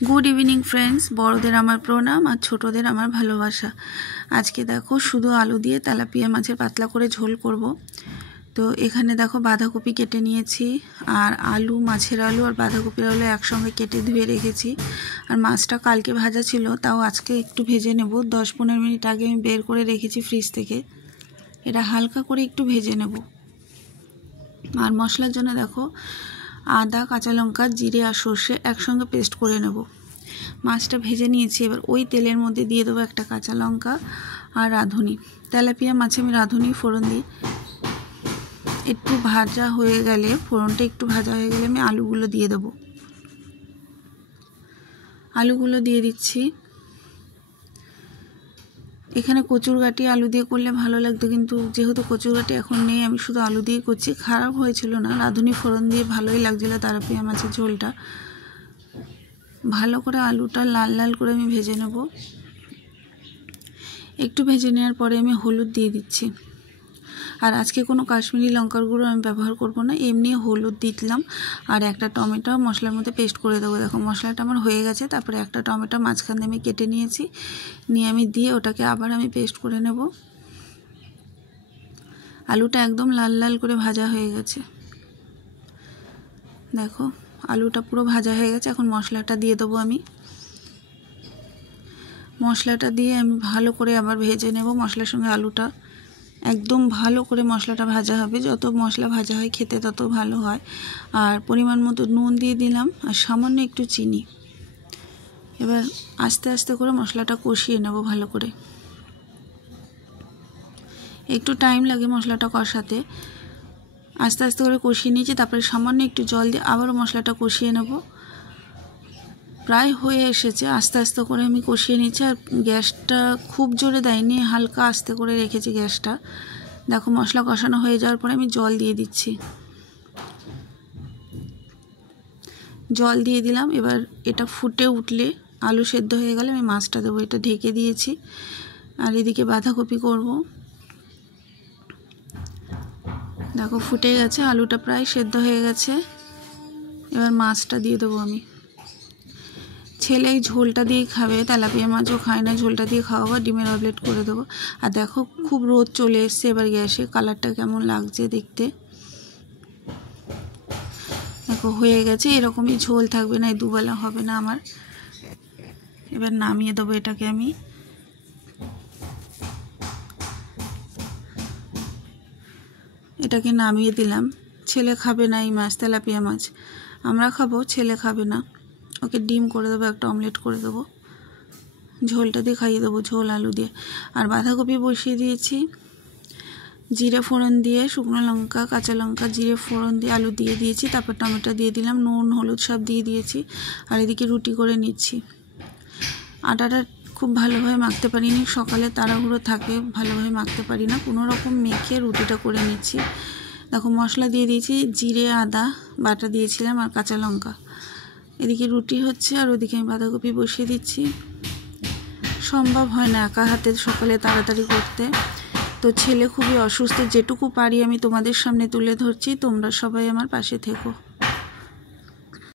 Good evening friends, বড়দের আমার প্রণাম আর ছোটদের আমার ভালোবাসা। আজকে দেখো শুধু আলু দিয়ে তেলাপিয়া মাছের পাতলা করে ঝোল করব। তো এখানে দেখো বাঁধাকপি কেটে নিয়েছি, আর আলু, মাছের আলু আর বাঁধাকপির আলু একসঙ্গে কেটে ধুয়ে রেখেছি। আর মাছটা কালকে ভাজা ছিল, তাও আজকে একটু ভেজে নেব। 10-15 মিনিট আগে আমি বের করে রেখেছি ফ্রিজ থেকে। এটা হালকা করে একটু ভেজে নেব। আর মশলার জন্য দেখো আদা, কাঁচা লঙ্কা, জিরে আর সর্ষে একসঙ্গে পেস্ট করে নেব। মাছটা ভেজে নিয়েছি, এবার ওই তেলের মধ্যে দিয়ে দেবো একটা কাঁচা লঙ্কা আর রাঁধুনি। তেলাপিয়া মাছে আমি রাঁধুনি ফোড়ন দিই। একটু ভাজা হয়ে গেলে, ফোড়নটা একটু ভাজা হয়ে গেলে আমি আলুগুলো দিয়ে দেবো। আলুগুলো দিয়ে দিচ্ছি। এখানে কচুরগাটি আলু দিয়ে করলে ভালো লাগতো, কিন্তু যেহেতু কচুরগাটি এখন নেই, আমি শুধু আলু দিয়ে করছি। খারাপ হয়েছিল না, রাঁধুনি ফোড়ন দিয়ে ভালোই লাগছিল তেলাপিয়া মাছের ঝোলটা। ভালো করে আলুটা লাল লাল করে আমি ভেজে নেব। একটু ভেজে নেওয়ার পরে আমি হলুদ দিয়ে দিচ্ছি। আর আজকে কোনো কাশ্মীরি লঙ্কার গুঁড়ো আমি ব্যবহার করব না, এমনি হলুদ দিলাম। আর একটা টমেটো মশলার মধ্যে পেস্ট করে দেবো। দেখো মশলাটা আমার হয়ে গেছে। তারপরে একটা টমেটো মাঝখানে আমি কেটে নিয়েছি, নিয়ে আমি দিয়ে ওটাকে আবার আমি পেস্ট করে নেব। আলুটা একদম লাল লাল করে ভাজা হয়ে গেছে। দেখো আলুটা পুরো ভাজা হয়ে গেছে। এখন মশলাটা দিয়ে দেবো আমি। মশলাটা দিয়ে আমি ভালো করে আবার ভেজে নেব। মশলার সঙ্গে আলুটা একদম ভালো করে মশলাটা ভাজা হবে। যত মশলা ভাজা হয় খেতে তত ভালো হয়। আর পরিমাণ মতো নুন দিয়ে দিলাম, আর সামান্য একটু চিনি। এবার আস্তে আস্তে করে মশলাটা কষিয়ে নেব ভালো করে। একটু টাইম লাগে মশলাটা কষাতে। আস্তে আস্তে করে কষিয়ে নিয়েছি, তারপরে সামান্য একটু জল দিয়ে আবারও মশলাটা কষিয়ে নেব। প্রায় হয়ে এসেছে। আস্তে আস্তে করে আমি কষিয়ে নিচ্ছি। আর গ্যাসটা খুব জোরে দেয়নি, হালকা আস্তে করে রেখেছি গ্যাসটা। দেখো মশলা কষানো হয়ে যাওয়ার পরে আমি জল দিয়ে দিচ্ছি। জল দিয়ে দিলাম। এবার এটা ফুটে উঠলে, আলু সেদ্ধ হয়ে গেলে আমি মাছটা দেবো। এটা ঢেকে দিয়েছি। আর এদিকে বাঁধাকপি করব। দেখো ফুটে গেছে, আলুটা প্রায় সেদ্ধ হয়ে গেছে। এবার মাছটা দিয়ে দেবো আমি। ছেলে এই ঝোলটা দিয়েই খাবে, তেলাপিয়া মাছও খায় না। ঝোলটা দিয়ে খাওয়াবো, ডিমের অমলেট করে দেবো। আর দেখো খুব রোদ চলে এসছে এবার গ্যাসে। কালারটা কেমন লাগছে দেখতে। দেখো হয়ে গেছে। এরকমই ঝোল থাকবে, না এই দুবেলা হবে না আমার। এবার নামিয়ে দেবো এটাকে আমি। এটাকে নামিয়ে দিলাম। ছেলে খাবে না এই মাছ, তেলাপিয়া মাছ। আমরা খাবো, ছেলে খাবে না। ওকে ডিম করে দেবো, একটা অমলেট করে দেবো। ঝোলটা দিয়ে খাইয়ে দেবো, ঝোল আলু দিয়ে। আর বাঁধাকপি বসিয়ে দিয়েছি। জিরে ফোড়ন দিয়ে, শুকনো লঙ্কা, কাঁচা লঙ্কা, জিরে ফোড়ন দিয়ে আলু দিয়ে দিয়েছি। তারপর টমেটো দিয়ে দিলাম, নুন হলুদ সব দিয়ে দিয়েছি। আর এদিকে রুটি করে নিচ্ছি। আটাটা খুব ভালোভাবে মাখতে পারিনি, সকালে তাড়াহুড়ো থাকে, ভালোভাবে মাখতে পারি না। কোনো রকম মেখে রুটিটা করে নিচ্ছি। দেখো মশলা দিয়ে দিয়েছি, জিরে আদা বাটা দিয়েছিলাম, আর কাঁচা লঙ্কা। এদিকে রুটি হচ্ছে, আর ওদিকে আমি বাঁধাকপি বসিয়ে দিচ্ছি। সম্ভব হয় না একা হাতে সকালে তাড়াতাড়ি করতে। তো ছেলে খুবই অসুস্থ, যেটুকু পারি আমি তোমাদের সামনে তুলে ধরছি। তোমরা সবাই আমার পাশে থেকো।